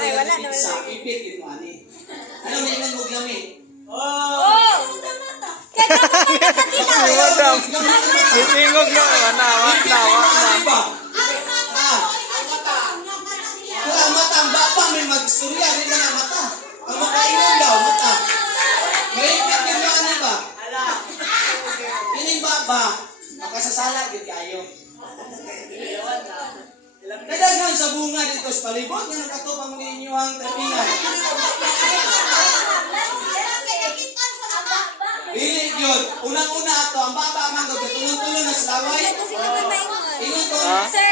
Ay, wala naman. Sa ipit ito, ani. Ano, may nang muglami? Oh! Si madam. Gitingog na. Wala na. Wala mata, ang baba may mag-istorya, rin na nga mata. Ang makainom daw, mata. May ipit yun yung ano ba? Pining baba, makasasala yun kayo. Kadaghan sa bunga dito sa palibot na nakatupang ninyo ang trapingan. Dili yun. Unang-una ato, ang baba man doon, tulong-tulong na sa laway. Ingon ko, Sir,